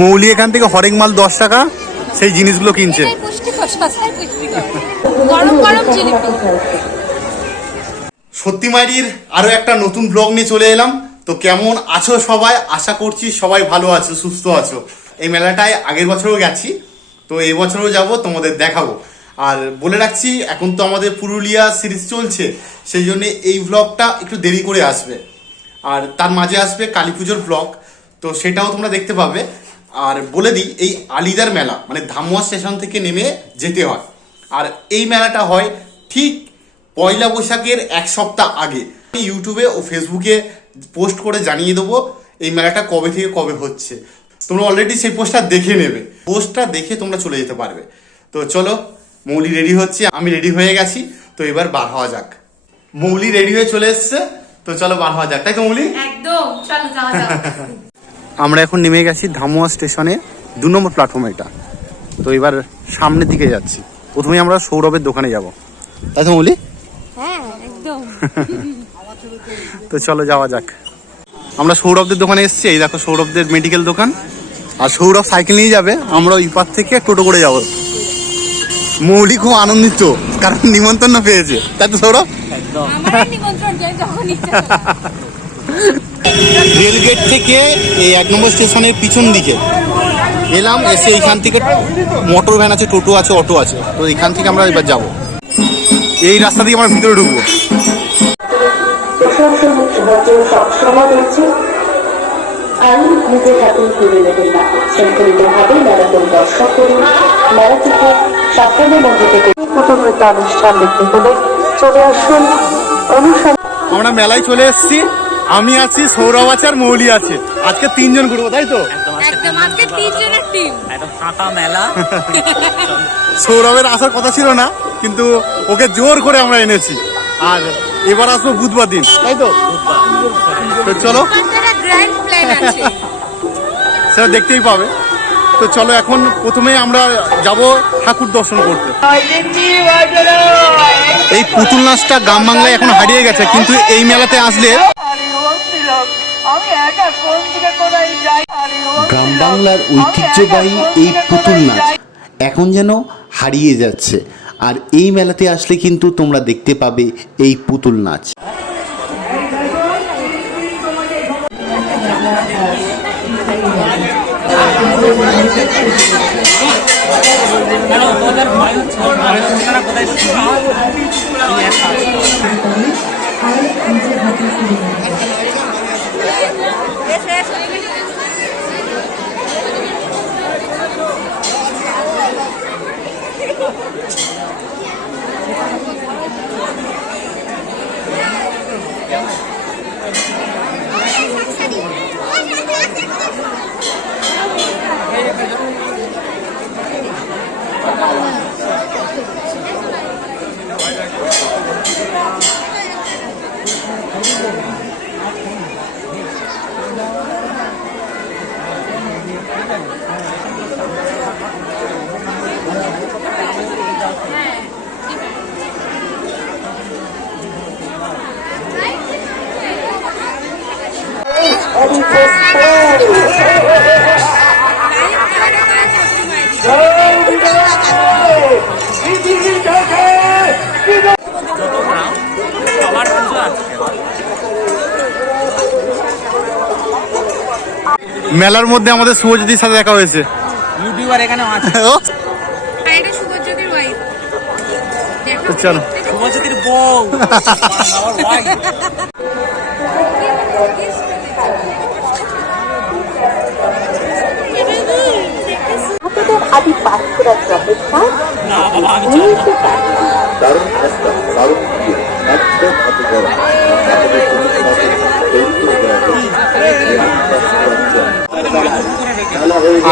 মৌলি এখান থেকে হরেক মাল 10 টাকা সেই জিনিসগুলো কিনছে। সত্যি মাইরির আরো একটা নতুন ব্লগ নিয়ে চলে এলাম। তো কেমন আছো সবাই? আশা করছি সবাই ভালো আছো, সুস্থ আছো। এই মেলাটায় আগের বছরও গেছি, তো এই বছরও যাব, তোমাদের দেখাবো। আর বলে রাখছি, এখন তো আমাদের পুরুলিয়া সিরিজ চলছে, সেই জন্য এই ব্লগটা একটু দেরি করে আসবে। আর তার মাঝে আসবে কালী পুজোর ব্লগ, তো সেটাও তোমরা দেখতে পাবে। আর বলে দিই, এই আলিদার মেলা মানে ধামুয়া স্টেশন থেকে নেমে যেতে হয়। আর এই মেলাটা হয় ঠিক পয়লা বৈশাখের 1 সপ্তাহ আগে। ইউটিউবে ও ফেসবুকে পোস্ট করে জানিয়ে দেবো এই মেলাটা কবে থেকে কবে হচ্ছে। তোমরা অলরেডি সেই পোস্টটা দেখে নেবে, পোস্টটা দেখে তোমরা চলে যেতে পারবে। তো চলো, মৌলি রেডি হচ্ছে, আমি রেডি হয়ে গেছি, তো এবার বার হওয়া যাক। মৌলি রেডি হয়ে চলে এসছে, তো চলো বার হওয়া যাক, তাই তো মৌলি? একদম, চলো যাওয়া যাক। আমরা এখন নেমে গেছি ধামুয়া স্টেশনে, 2 নম্বর প্ল্যাটফর্ম এটা। তো এবার সামনের দিকে যাচ্ছি। প্রথমে আমরা সৌরভের দোকানে যাব, তাই তো মৌলি? হ্যাঁ একদম। তো চলো যাওয়া যাক। আমরা সৌরভদের দোকানে এসেছি, এই দেখো সৌরভদের মেডিকেল দোকান। আর সৌরভ সাইকেল নিয়ে যাবে, আমরা ওই পার থেকে টোটো করে যাব। মৌলি খুব আনন্দিত, কারণ নিমন্ত্রণ পেয়েছে, তাই তো সৌরভ? রেল গেট থেকে এই 1 নম্বর স্টেশনের পিছন দিকে এলাম, এসে এইখান থেকে মোটর ভ্যান আছে, টোটো আছে, অটো আছে। তো এখান থেকে আমরা এবার যাব, এই রাস্তা দিয়ে আমরা ভিতরে ঢুকবো। আমি নিজের হাতে তুলে নেবেন না, শৃঙ্খলিতভাবে মেলা পরিদর্শন করুন। মেলা থেকে সপ্তাহের মধ্যে থেকে পুতুলনৃত্য অনুষ্ঠান দেখতে হলে চলে আসুন অনুষ্ঠান। আমরা মেলায় চলে এসেছি, আমি আছি, সৌরভ আছে, আর মৌলি আছে। আজকে 3 জন ঘুরবো, তাই তো? একদম, আজকে 3 জনের টিম, একদম ফাঁকা মেলা। সৌরভের আসার কথা ছিল না, কিন্তু ওকে জোর করে আমরা এনেছি। আর এবার আসবো বুধবার দিন, তাই তো? তো চলো, গ্র্যান্ড প্ল্যান আছে, সেটা দেখতেই পাবে। তো চলো, এখন প্রথমে আমরা যাব ঠাকুর দর্শন করতে। এই পুতুল নাচটা গ্রাম বাংলায় এখন হারিয়ে গেছে, কিন্তু এই মেলাতে আসলে গ্রাম বাংলার ঐতিহ্যবাহী এই পুতুল নাচ এখন যেন হারিয়ে যাচ্ছে। আর এই মেলাতে আসলে কিন্তু তোমরা দেখতে পাবে এই পুতুল নাচ। মেলার মধ্যে আমাদের শুভজ্যোতির সাথে দেখা হয়েছে, ইউটিউবার এখানে আছে। এটা শুভজ্যোতির ওয়াইফ, তো চলো, শুভজ্যোতির বউ। আদি পাঠ করার অপেক্ষা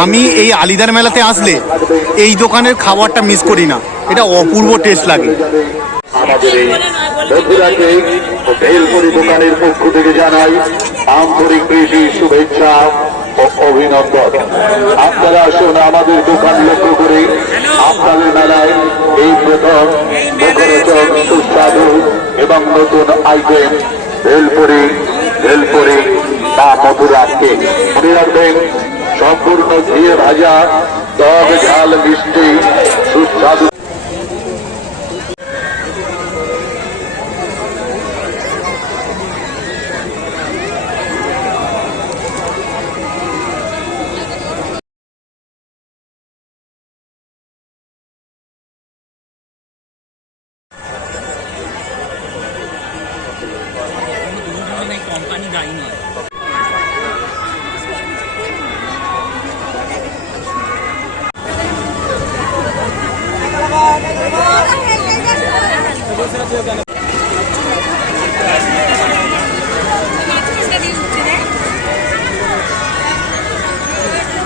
আমি এই আলিদার মেলাতে আসলে এই দোকানের খাবারটা মিস করি না, এটা অপূর্ব টেস্ট লাগে। আমাদের এই বন্ধুরাকে ও ভেলপুরি দোকানের পক্ষ থেকে জানাই আন্তরিক প্রীতি শুভেচ্ছা অভিনন্দন। আপনারা আসুন আমাদের দোকান লক্ষ্য করে আপনাদের মেলায় এই প্রথম মুখরোচক সুস্বাদু এবং নতুন আইটেম ভেলপুরি বা মধুরাম কেক। মনে রাখবেন সম্পূর্ণ ঘিয়ে ভাজা, টক ঝাল মিষ্টি সুস্বাদু। কোম্পানি গাড়ি নয়।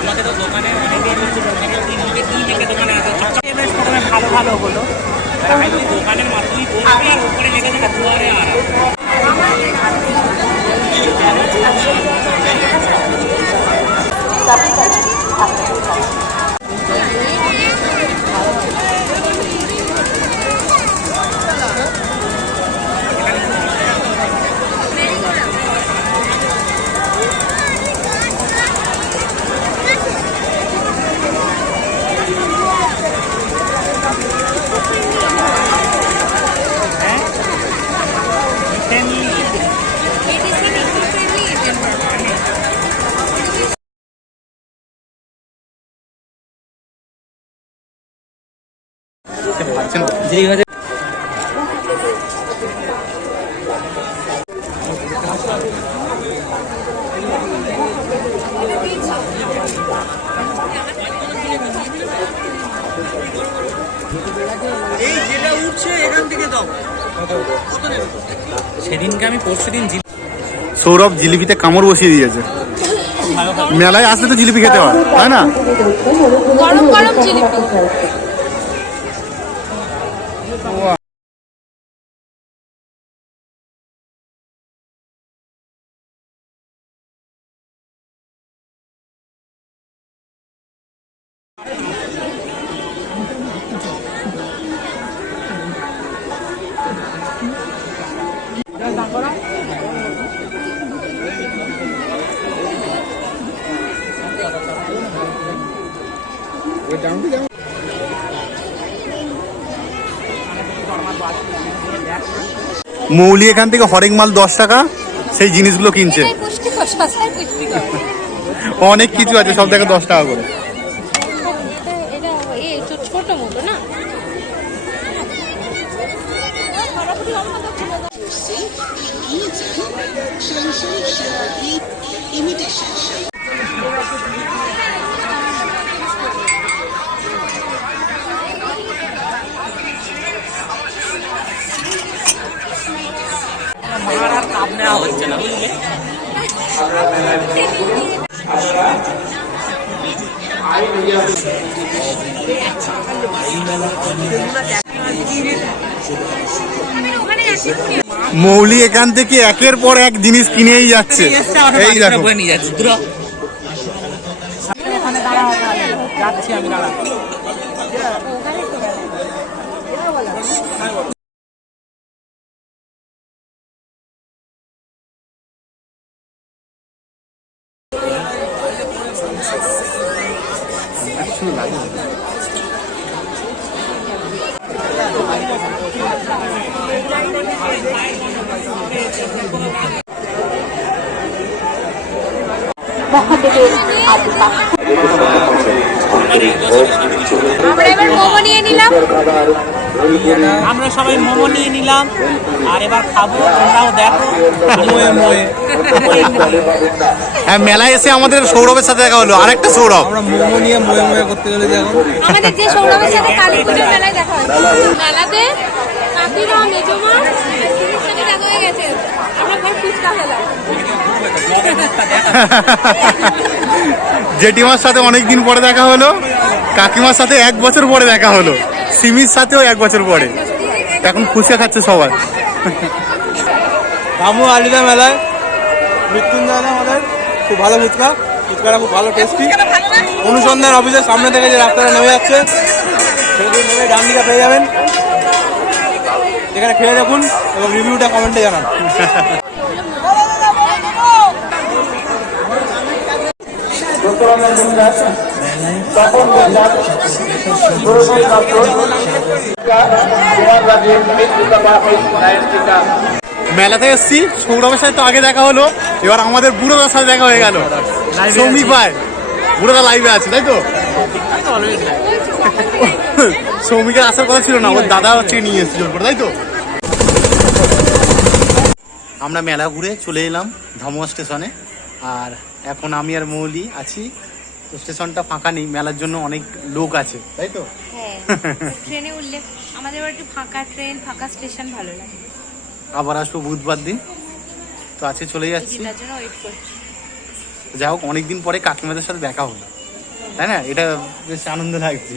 আমাকে তো দোকানে অনেকদিন দোকানে আসে বেশ প্রথমে ভালো ভালো হলো, দোকানের মাত্রই বলবি আর উপরে লেগে যেটা দুয়ারে আর যেইভাবে এই যেটা উঠছে এখান থেকে দাও। সেদিনকে আমি পরশুদিন সৌরভ জিলিপিতে কামড় বসিয়ে দিয়েছে। মেলায় আসলে তো জিলিপি খেতে হয়, তাই না? গরম গরম জিলিপি। মৌলি এখান থেকে হরেক মাল 10 টাকা, সেই জিনিসগুলো কিনছে। এটাই পুষ্টিকর, সস্তায় পুষ্টিকর। অনেক কিছু আছে, সব থেকে 10 টাকা করে। এটা এই ছোট মতো না। আর কাপ নেওয়া হচ্ছে না বুঝলে। মৌলি এখান থেকে একের পর এক জিনিস কিনেই যাচ্ছে। এই দেখো, নিয়ে যাচ্ছি যাচ্ছি আমি দাঁড়া। মহাদেবের আদি আমরা এবার মোমো নিয়ে নিলাম। আমরা সবাই মোমো নিয়ে নিলাম আর এবার খাবো, তোমরাও দেখো। হ্যাঁ, মেলায় এসে আমাদের সৌরভের সাথে দেখা হলো, আরেকটা সৌরভ। আমরা মোমো নিয়ে ময়ে করতে গেলে দেখো আমাদের যে সৌরভের সাথে কালী পুজোর মেলায় দেখা হয়েছে, মেলাতে কাকিমা মেজমা সাথে দেখা হয়ে গেছে। আমরা ভাই ফুচকা খেলাম। জেঠিমার সাথে অনেকদিন পরে দেখা হলো, কাকিমার সাথে 1 বছর পরে দেখা হলো, সিমির সাথেও 1 বছর পরে। এখন ফুচকা খাচ্ছে সবাই। রামু আলিদা মেলায় মৃত্যুঞ্জয় আমাদের খুব ভালো ফুচকা। ফুচকাটা খুব ভালো টেস্টি। অনুসন্ধান অফিসের সামনে থেকে যে রাস্তাটা নেমে যাচ্ছে সেদিকে নেমে ডান দিকে পেয়ে যাবেন। এখানে খেয়ে দেখুন এবং রিভিউটা কমেন্টে জানান। মেলাতে এসছি, সৌরভের সাথে তো আগে দেখা হলো, এবার আমাদের বুড়োদার সাথে দেখা হয়ে গেল। সৌমি ভাই, বুড়োদা লাইভে আছে তাই তো? সৌমিকে আসার কথা ছিল না, ওর দাদা হচ্ছে নিয়ে এসেছে জোর করে, তাই তো? আমরা মেলা ঘুরে চলে এলাম ধামুয়া স্টেশনে, আর এখন আমি আর মৌলি আছি। তো স্টেশনটা ফাঁকা নেই, মেলার জন্য অনেক লোক আছে, তাই তো? হ্যাঁ, ট্রেনে উঠলে আমাদের একটু ফাঁকা ট্রেন, ফাঁকা স্টেশন ভালো লাগে। আবার আসবো বুধবার দিন, তো আজকে চলে যাচ্ছি। তার জন্য ওয়েট করছি। যাই হোক, অনেকদিন পরে কাকিমাদের সাথে দেখা হলো, তাই না? এটা বেশ আনন্দ লাগছে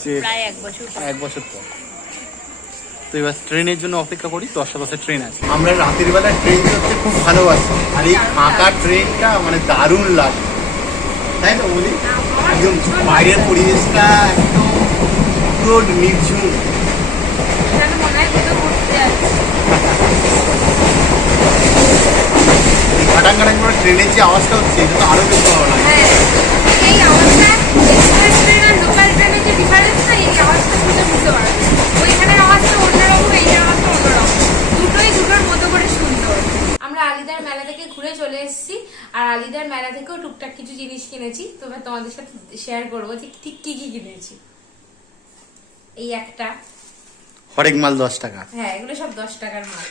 যে প্রায় 1 বছর। 1 বছর পর। তো এবার ট্রেনের জন্য অপেক্ষা করি, 10টা 10 ট্রেন আছে। আমরা রাতের বেলা ট্রেন চড়তে খুব ভালোবাসি, আর এই ফাঁকা ট্রেনটা মানে দারুণ লাগে, তাই তো বলি? একদম বাইরের পরিবেশটা একদম পুরো নির্ঝুম। এখানে মনে হয় কোথাও ঘুরতে যাচ্ছি। এই ঘাটাং ঘাটাং করে ট্রেনের যে আওয়াজটা হচ্ছে, এটা তো আরো বেশি ভালো লাগে। হ্যাঁ, এই আওয়াজটা এক্সপ্রেস ট্রেন আর লোকাল ট্রেনের যে ডিফারেন্স না, এই আওয়াজটা শুনতে বুঝতে পারবে। ওইখানের আওয়াজটা অন্যরকম, এই আওয়াজটা অন্যরকম, দুটোই দুটোর মতো করে শুনতে হবে। আমরা আলিদার মেলা থেকে ঘুরে চলে এসেছি, আর আলিদার মেলা থেকেও টুকটাক কিছু জিনিস কিনেছি। তবে তোমাদের সাথে শেয়ার করবো যে ঠিক কি কি কিনেছি। এই একটা, হরেক মাল 10 টাকা। হ্যাঁ এগুলো সব 10 টাকার মাল।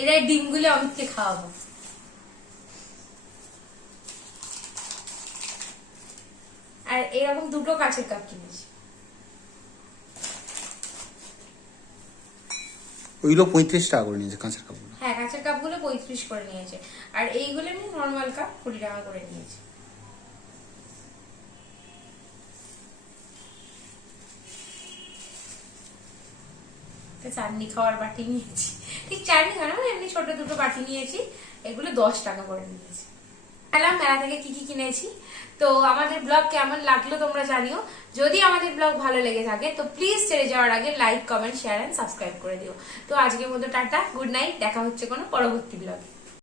এরাই ডিমগুলো অমিতকে খাওয়াবো। আর এরকম 2টো কাঁচের কাপ কিনেছি। ওইগুলো 35 টাকা করে নিয়েছে কাঁচের কাপগুলো। হ্যাঁ, কাঁচের কাপগুলো 35 করে নিয়েছে, আর এইগুলো এমনি নর্মাল কাপ 20 টাকা করে নিয়েছে। চাটনি খাওয়ার বাটি নিয়েছি, ঠিক চাটনি খাওয়া না, এমনি ছোট 2টো বাটি নিয়েছি, এগুলো 10 টাকা করে নিয়েছি। মেলা থেকে কি কি কিনেছি। তো আমাদের ব্লগ কেমন লাগলো তোমরা জানিও। যদি আমাদের ব্লগ ভালো লেগে থাকে তো প্লিজ ছেড়ে যাওয়ার আগে like, comment, share and subscribe করে দিও। তো আজকের মতো টাটা, গুড নাইট, দেখা হচ্ছে কোনো পরবর্তী ব্লগে।